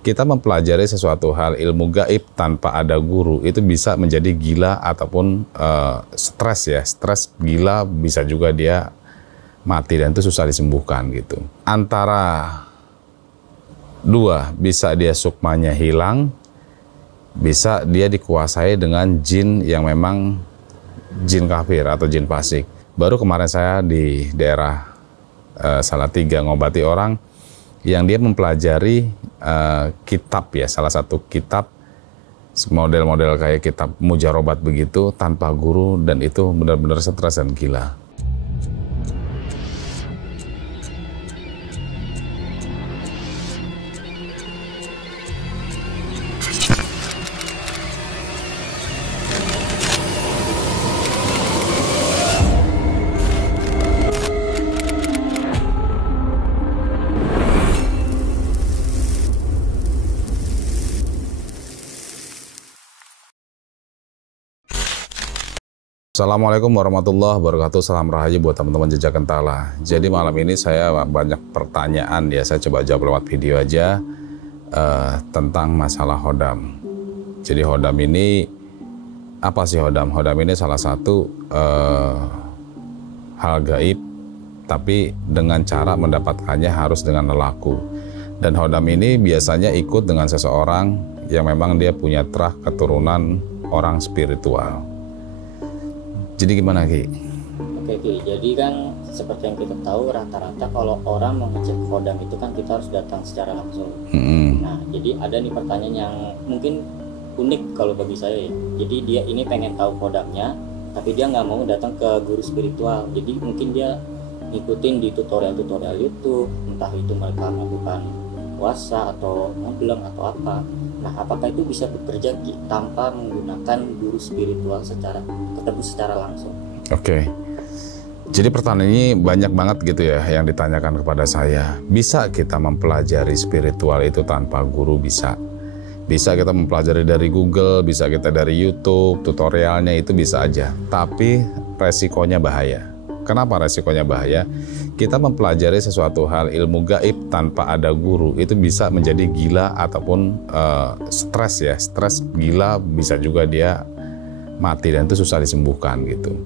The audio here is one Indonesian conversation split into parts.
kita mempelajari sesuatu hal ilmu gaib tanpa ada guru itu bisa menjadi gila ataupun stres ya. Stres gila bisa juga dia mati dan itu susah disembuhkan gitu. Antara dua, bisa dia sukmanya hilang, bisa dia dikuasai dengan jin yang memang jin kafir atau jin fasik. Baru kemarin saya di daerah Salatiga ngobati orang yang dia mempelajari kitab ya, salah satu kitab model-model kayak kitab mujarobat begitu tanpa guru, dan itu benar-benar stres dan gila. Assalamualaikum warahmatullahi wabarakatuh. Salam rahayu buat teman-teman Jejak Gentala. Jadi malam ini saya banyak pertanyaan ya, saya coba jawab lewat video aja tentang masalah hodam. Jadi hodam ini apa sih hodam? Hodam ini salah satu hal gaib, tapi dengan cara mendapatkannya harus dengan lelaku. Dan hodam ini biasanya ikut dengan seseorang yang memang dia punya terah keturunan orang spiritual. Jadi gimana Ki? Oke Ki, jadi kan seperti yang kita tahu rata-rata kalau orang mau ngecek hodam itu kan kita harus datang secara langsung. Nah jadi ada nih pertanyaan yang mungkin unik kalau bagi saya ya. Jadi dia ini pengen tahu hodamnya, tapi dia nggak mau datang ke guru spiritual. Jadi mungkin dia ngikutin di tutorial-tutorial YouTube, entah itu mereka melakukan puasa atau ngebleng atau apa. Nah, apakah itu bisa bekerja tanpa menggunakan guru spiritual ketemu secara langsung? Oke. Jadi pertanyaan ini banyak banget gitu ya yang ditanyakan kepada saya. Bisa kita mempelajari spiritual itu tanpa guru? Bisa. Bisa kita mempelajari dari Google, bisa kita dari YouTube, tutorialnya itu bisa aja. Tapi resikonya bahaya. Kenapa resikonya bahaya? Kita mempelajari sesuatu hal ilmu gaib tanpa ada guru itu bisa menjadi gila ataupun stres ya. Stres gila bisa juga dia mati dan itu susah disembuhkan gitu.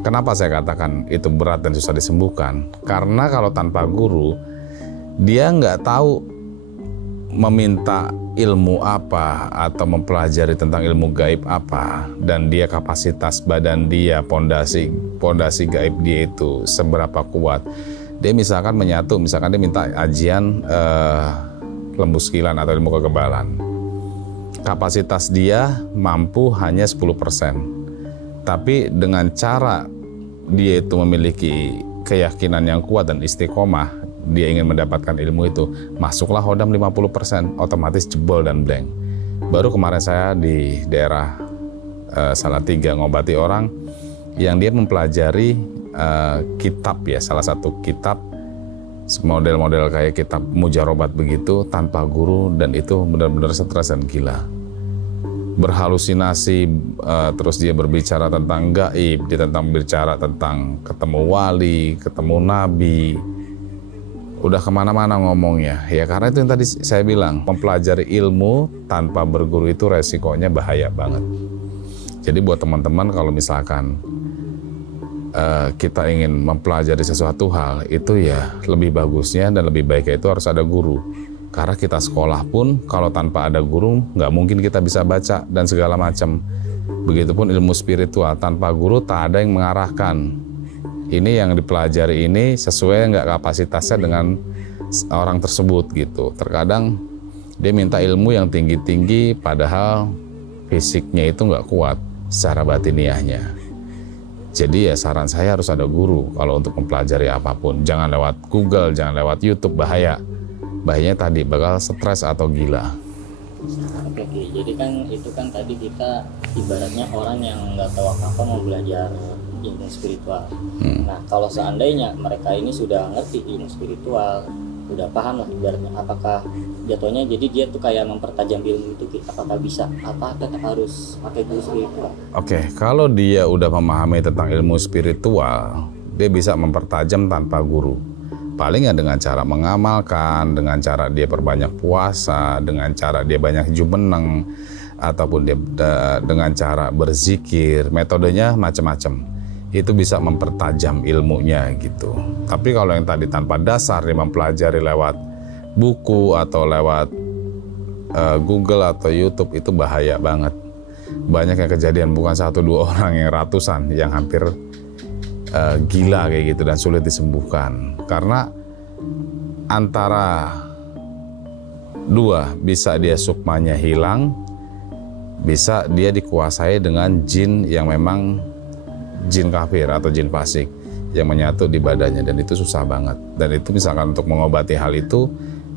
Kenapa saya katakan itu berat dan susah disembuhkan? Karena kalau tanpa guru dia nggak tahu meminta ilmu apa atau mempelajari tentang ilmu gaib apa, dan dia kapasitas badan dia, pondasi gaib dia itu seberapa kuat. Dia misalkan misalkan dia minta ajian lembu sekilan atau ilmu kekebalan. Kapasitas dia mampu hanya 10%. Tapi dengan cara dia itu memiliki keyakinan yang kuat dan istiqomah, dia ingin mendapatkan ilmu itu, masuklah hodam 50%, otomatis jebol dan blank. Baru kemarin saya di daerah Salatiga ngobati orang yang dia mempelajari kitab ya, salah satu kitab model-model kayak kitab mujarobat begitu tanpa guru, dan itu benar-benar stres dan gila. Berhalusinasi, terus dia berbicara tentang gaib, dia berbicara tentang ketemu wali, ketemu nabi, udah kemana-mana ngomongnya ya. Karena itu yang tadi saya bilang, mempelajari ilmu tanpa berguru itu resikonya bahaya banget. Jadi buat teman-teman kalau misalkan kita ingin mempelajari sesuatu hal itu ya, lebih bagusnya dan lebih baiknya itu harus ada guru. Karena kita sekolah pun kalau tanpa ada guru nggak mungkin kita bisa baca dan segala macam. Begitupun ilmu spiritual tanpa guru tak ada yang mengarahkan. Ini yang dipelajari ini sesuai nggak kapasitasnya dengan orang tersebut gitu. Terkadang dia minta ilmu yang tinggi-tinggi padahal fisiknya itu nggak kuat secara batiniahnya. Jadi ya saran saya harus ada guru kalau untuk mempelajari apapun. Jangan lewat Google, jangan lewat YouTube, bahaya. Bahayanya tadi bakal stres atau gila. Oke, jadi kan itu kan tadi kita ibaratnya orang yang nggak tahu apa-apa mau belajar ilmu spiritual. Nah, kalau seandainya mereka ini sudah ngerti ilmu spiritual, udah paham lah ibaratnya, apakah jatuhnya jadi dia tuh kayak mempertajam ilmu itu, apakah bisa, apa tetap harus pakai guru spiritual? Oke, kalau dia udah memahami tentang ilmu spiritual, dia bisa mempertajam tanpa guru. paling ya dengan cara mengamalkan, dengan cara dia perbanyak puasa, dengan cara dia banyak jumeneng, ataupun dia dengan cara berzikir. Metodenya macam-macam. Itu bisa mempertajam ilmunya gitu. Tapi kalau yang tadi tanpa dasar, dia mempelajari lewat buku atau lewat Google atau YouTube, itu bahaya banget. Banyak yang kejadian, bukan 1-2 orang, yang ratusan yang hampir gila kayak gitu dan sulit disembuhkan. Karena antara dua, bisa dia sukmanya hilang, bisa dia dikuasai dengan jin yang memang jin kafir atau jin fasik yang menyatu di badannya, dan itu susah banget. Dan itu misalkan untuk mengobati hal itu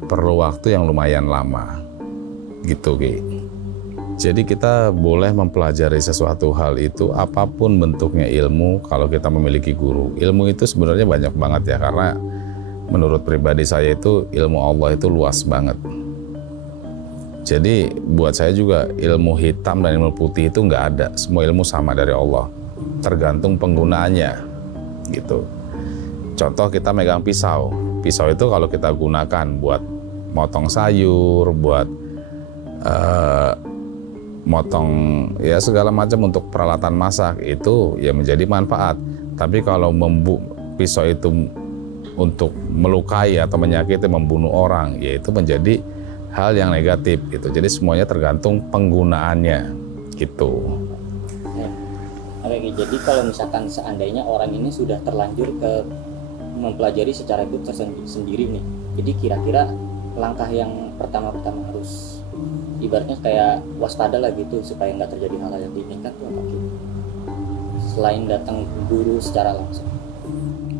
perlu waktu yang lumayan lama gitu, Ki. Jadi kita boleh mempelajari sesuatu hal itu, apapun bentuknya ilmu, kalau kita memiliki guru. Ilmu itu sebenarnya banyak banget ya, karena menurut pribadi saya itu ilmu Allah itu luas banget. Jadi buat saya juga ilmu hitam dan ilmu putih itu nggak ada. Semua ilmu sama dari Allah, tergantung penggunaannya gitu. Contoh, kita megang pisau. Pisau itu kalau kita gunakan buat motong sayur, buat motong ya segala macam untuk peralatan masak, itu ya menjadi manfaat. Tapi kalau pisau itu untuk melukai atau menyakiti, membunuh orang, ya itu menjadi hal yang negatif gitu. Jadi semuanya tergantung penggunaannya gitu. Oke, jadi kalau misalkan seandainya orang ini sudah terlanjur ke mempelajari secara itu sendiri nih, jadi kira-kira langkah yang pertama harus ibaratnya kayak waspada lah gitu, supaya nggak terjadi hal-hal yang diinginkan tuh apa gitu, selain datang guru secara langsung?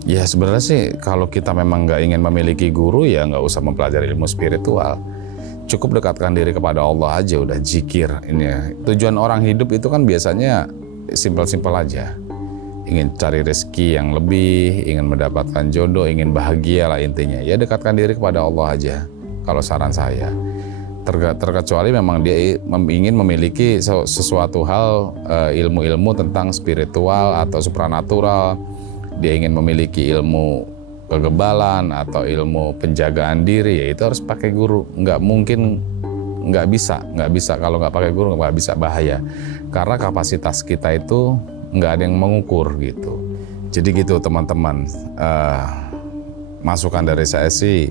Ya sebenarnya sih kalau kita memang nggak ingin memiliki guru, ya nggak usah mempelajari ilmu spiritual. Cukup dekatkan diri kepada Allah aja, udah zikir. Ini ya. Tujuan orang hidup itu kan biasanya simpel-simpel aja. Ingin cari rezeki yang lebih, ingin mendapatkan jodoh, ingin bahagia lah intinya. Ya dekatkan diri kepada Allah aja, kalau saran saya. Terkecuali memang dia ingin memiliki sesuatu hal, ilmu-ilmu tentang spiritual atau supranatural. Dia ingin memiliki ilmu kegebalan atau ilmu penjagaan diri, ya itu harus pakai guru. Nggak mungkin, nggak bisa kalau nggak pakai guru, nggak bisa, bahaya. Karena kapasitas kita itu nggak ada yang mengukur gitu. Jadi gitu teman-teman, masukan dari saya sih,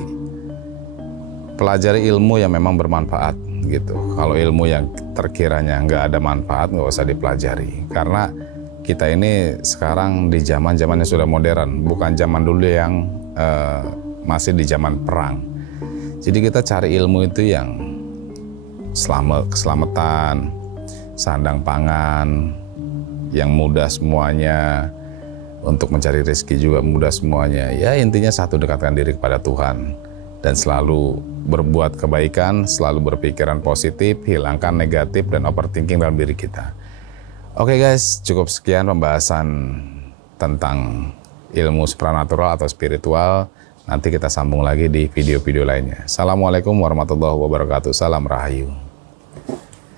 pelajari ilmu yang memang bermanfaat gitu. Kalau ilmu yang terkiranya nggak ada manfaat, nggak usah dipelajari. Karena kita ini sekarang di zaman yang sudah modern, bukan zaman dulu yang masih di zaman perang. Jadi kita cari ilmu itu yang keselamatan, sandang pangan, yang mudah semuanya, untuk mencari rezeki juga mudah semuanya. Ya intinya satu, dekatkan diri kepada Tuhan dan selalu berbuat kebaikan, selalu berpikiran positif, hilangkan negatif dan overthinking dalam diri kita. Oke guys, cukup sekian pembahasan tentang ilmu supranatural atau spiritual. Nanti kita sambung lagi di video-video lainnya. Assalamualaikum warahmatullahi wabarakatuh. Salam Rahayu.